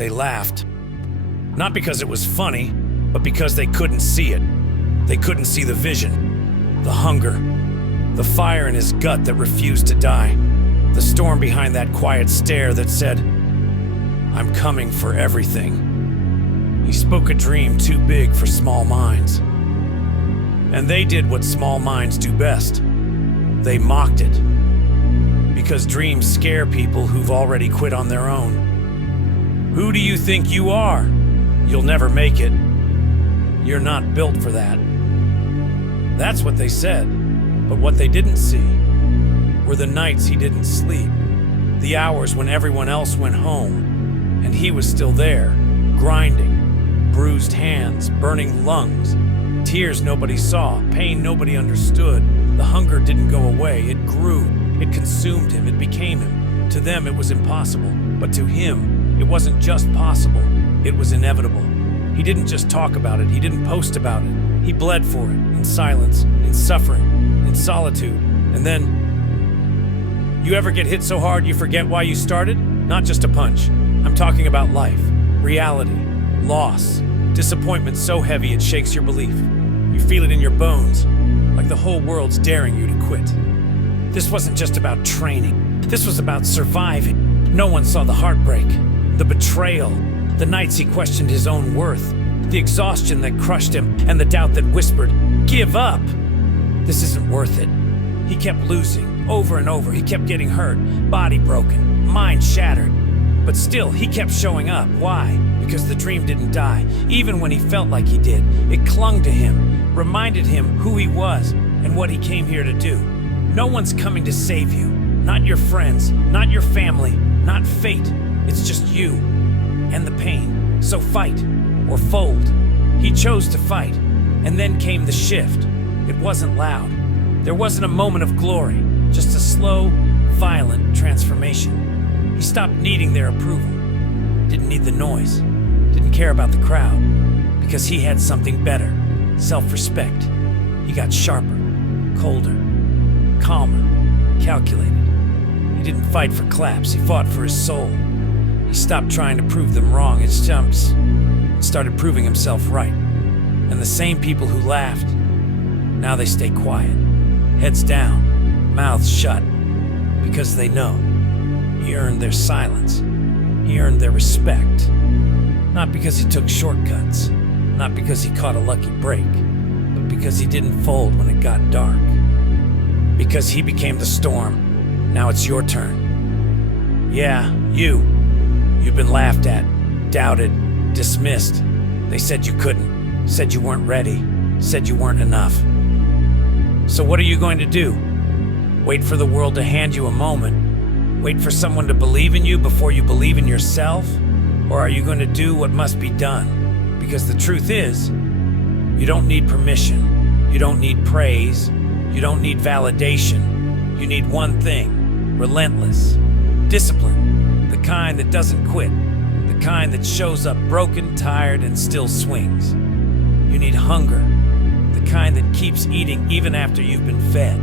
They laughed. Not because it was funny, but because they couldn't see it. They couldn't see the vision, the hunger, the fire in his gut that refused to die, the storm behind that quiet stare that said, "I'm coming for everything." He spoke a dream too big for small minds. And they did what small minds do best. They mocked it. Because dreams scare people who've already quit on their own. Who do you think you are? You'll never make it. You're not built for that. That's what they said. But what they didn't see were the nights he didn't sleep, the hours when everyone else went home, and he was still there, grinding, bruised hands, burning lungs, tears nobody saw, pain nobody understood. The hunger didn't go away, it grew, it consumed him, it became him. To them it was impossible, but to him, it wasn't just possible, it was inevitable. He didn't just talk about it, he didn't post about it. He bled for it, in silence, in suffering, in solitude. And then, you ever get hit so hard you forget why you started? Not just a punch. I'm talking about life, reality, loss, disappointment so heavy it shakes your belief. You feel it in your bones, like the whole world's daring you to quit. This wasn't just about training. This was about surviving. No one saw the heartbreak, the betrayal, the nights he questioned his own worth, the exhaustion that crushed him, and the doubt that whispered, "Give up! This isn't worth it." He kept losing, over and over. He kept getting hurt, body broken, mind shattered. But still, he kept showing up. Why? Because the dream didn't die. Even when he felt like he did, it clung to him, reminded him who he was and what he came here to do. No one's coming to save you. Not your friends, not your family, not fate. It's just you and the pain. So fight or fold. He chose to fight, and then came the shift. It wasn't loud. There wasn't a moment of glory, just a slow, violent transformation. He stopped needing their approval, didn't need the noise, didn't care about the crowd, because he had something better, self-respect. He got sharper, colder, calmer, calculated. He didn't fight for claps, he fought for his soul. He stopped trying to prove them wrong, his jumps, and started proving himself right. And the same people who laughed, now they stay quiet, heads down, mouths shut, because they know he earned their silence. He earned their respect. Not because he took shortcuts, not because he caught a lucky break, but because he didn't fold when it got dark. Because he became the storm. Now it's your turn. Yeah, You've been laughed at, doubted, dismissed. They said you couldn't, said you weren't ready, said you weren't enough. So what are you going to do? Wait for the world to hand you a moment? Wait for someone to believe in you before you believe in yourself? Or are you going to do what must be done? Because the truth is, you don't need permission, you don't need praise, you don't need validation. You need one thing: relentless discipline. The kind that doesn't quit, the kind that shows up broken, tired, and still swings. You need hunger, the kind that keeps eating even after you've been fed.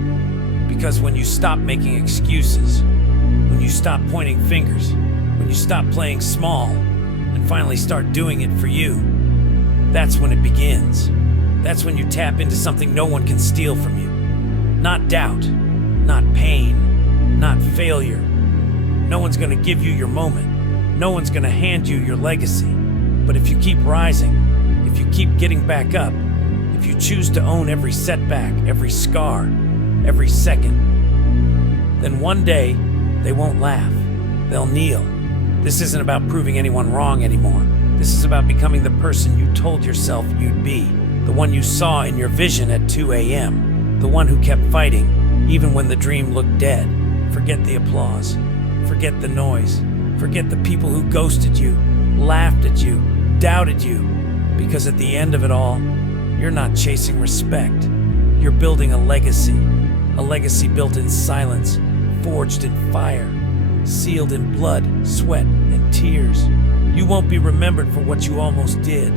Because when you stop making excuses, when you stop pointing fingers, when you stop playing small, and finally start doing it for you, that's when it begins. That's when you tap into something no one can steal from you. Not doubt, not pain, not failure. No one's going to give you your moment. No one's going to hand you your legacy. But if you keep rising, if you keep getting back up, if you choose to own every setback, every scar, every second, then one day they won't laugh. They'll kneel. This isn't about proving anyone wrong anymore. This is about becoming the person you told yourself you'd be, the one you saw in your vision at 2 a.m., the one who kept fighting even when the dream looked dead. Forget the applause. Forget the noise. Forget the people who ghosted you, laughed at you, doubted you. Because at the end of it all, you're not chasing respect. You're building a legacy built in silence, forged in fire, sealed in blood, sweat, and tears. You won't be remembered for what you almost did.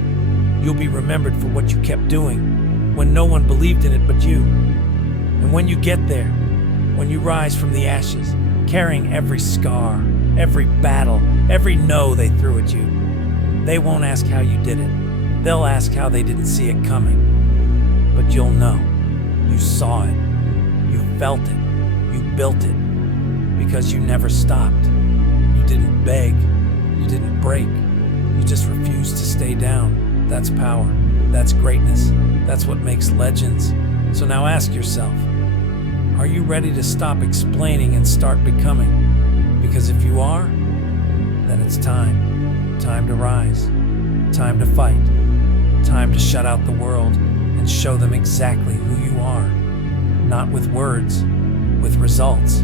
You'll be remembered for what you kept doing when no one believed in it but you. And when you get there, when you rise from the ashes, carrying every scar, every battle, every no they threw at you, They won't ask how you did it. They'll ask how they didn't see it coming. But you'll know. You saw it. You felt it. You built it. Because you never stopped. You didn't beg. You didn't break. You just refused to stay down. That's power. That's greatness. That's what makes legends. So now ask yourself, are you ready to stop explaining and start becoming? Because if you are, then it's time. Time to rise. Time to fight. Time to shut out the world and show them exactly who you are. Not with words, with results.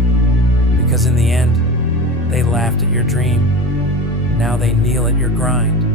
Because in the end, they laughed at your dream. Now they kneel at your grind.